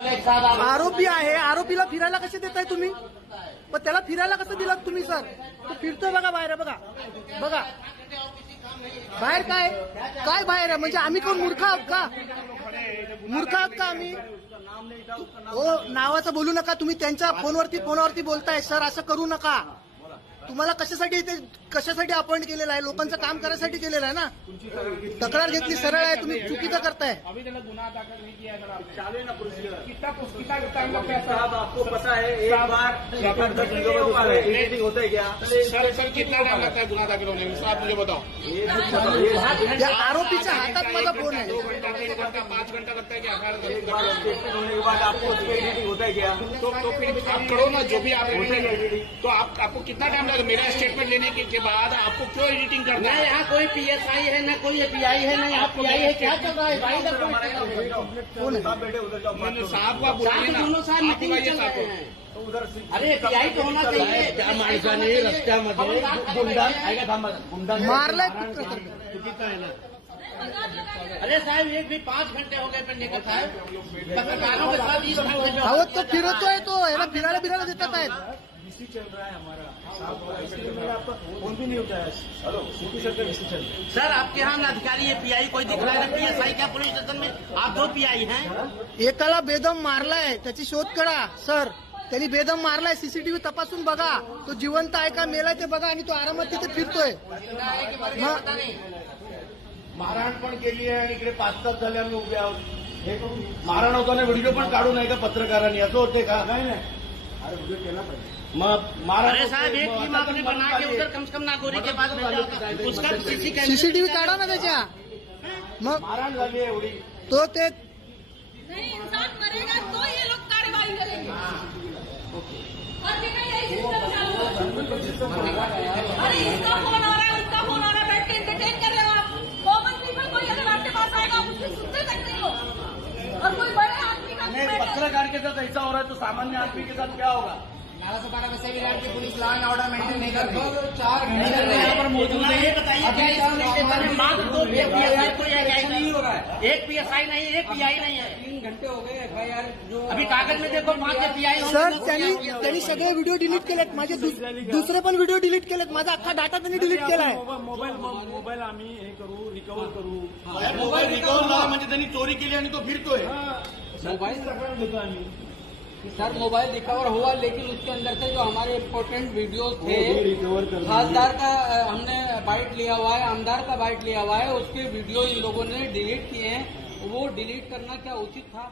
आरोपी आहे, आरोपीला फिरायला कसे देताय तुम्ही? पण त्याला फिरायला कसं दिलात तुम्ही सर? तो फिरतोय बघा बाहेर, बघा बघा बाहेर काय काय बाहेर आहे? म्हणजे आम्ही कोण मूर्ख आहोत का? मूर्ख आहोत का आम्ही? हो, नावाचं बोलू नका तुम्ही. त्यांच्या फोनवरती बोलताय. सर असं करू नका. तुम्हाला कशासाठी अपॉइंट केलेलं आहे? लोकांचं काम करायसाठी केलेलं आहे ना. तक्रार घेतली सरळ आहे, तुम्ही चुकीचं करताय. आपको पता है एक बार होता है क्या? सर कितना टाइम लगता है गुना दाखिल होने में? आप मुझे बताओ। त्या आरोपीच्या हातात माझा फोन आहे. 2 घंटा 1 घंटा 5 घंटा लगता है क्या? होने के बाद आपको एडिटिंग होता है क्या? तो फिर आप करो ना जो भी आप तो आपको कितना टाइम लगेगा? मेरा स्टेटमेंट लेने के बाद आपको क्यों एडिटिंग करना है? यहाँ कोई PSI है ना कोई API है ना यहाँ PI है, क्या चल रहा है भाई? साहब को बुलाइए ना, दोनों साथ मीटिंग चल रहे हैं. अरे API तो होना चाहिए. त्या माणसाने रस्त्यामध्ये गुंडा मारलाय. अरे साहब एक भी 5 घंटे हो गए पेंडिंग का साहब. पत्रकारों के साथ 20 घंटे जो अहो तो फिरतोय, तो याला फिरायला देतात आहेत. चल रहा है हमारा. आपका फोन भी नहीं उठाया. हेलो सर आपके यहाँ ना अधिकारी है PI कोई दिख रहा है ना PSI क्या पुलिस स्टेशन में? आप 2 PI हैं. एकाला बेदम मारलाय, त्याची शोध करा सर. त्यांनी बेदम मारलाय. सीसीटीव्ही तपासून बघा. तो जिवंत आहे का मेलाय ते बघा. आणि तो आरामात तिथे फिरतोय. मारहाण पण केली आहे आणि इकडे 5 तास झाले आम्ही उभे आहोत. हे मारहाण होताना व्हिडिओ पण काढू नये का पत्रकारांनी? असं होते का? नाही अरे व्हिडिओ केला पाहिजे. मग अरे साहब एक टीम आपने बना के उधर कम से कम नागोरी के पास भेजा, उसका सीसीटीव्ही काढा ना त्याच्या. मग मारहाण झाली आहे एवढी. तो ते नहीं, इंसान मरेगा तो ये लोग कार्रवाई करेंगे. और भी नहीं यही सिस्टम चालू है. अरे इसका फोन आ रहा है, उसका फोन आ रहा है, बैठ के एंटरटेन कर रहे हो आप. कॉमन पीपल कोई अगर आपके पास आएगा आप उससे सुनते सकते हो. और कोई बड़े आदमी का नहीं, पत्रकार के साथ ऐसा हो रहा है तो सामान्य आदमी के साथ क्या होगा? 12 में से भी police law end order maintain नहीं करती. 4 घंटे यहाँ पर मौजूद है. ये बताइए मात्र 2 PSI कोई नहीं हो रहा है. एक PSI नहीं, एक PI नहीं है. 3 घंटे हो गए FIR जो अभी कागज में देखो 5 PI. सर त्यांनी सगळे व्हिडिओ डिलीट केलेत. माझे दुसरे पण व्हिडिओ डिलीट केलेत. माझा अख्खा डाटा त्यांनी डिलीट केलाय. मोबाईल आम्ही हे करू, रिकव्हर करू. मोबाईल रिकव्हर झाला म्हणजे त्यांनी चोरी केली आणि तो फिरतोय. मोबाइल देतो आम्ही. सर मोबाइल रिकवर हुआ लेकिन उसके अंदर से जो हमारे इम्पोर्टेंट वीडियोस थे, खासदार का हमने बाइट लिया हुआ है, आमदार का बाइट लिया हुआ है, उसके वीडियो इन लोगों ने डिलीट किए हैं. वो डिलीट करना क्या उचित था?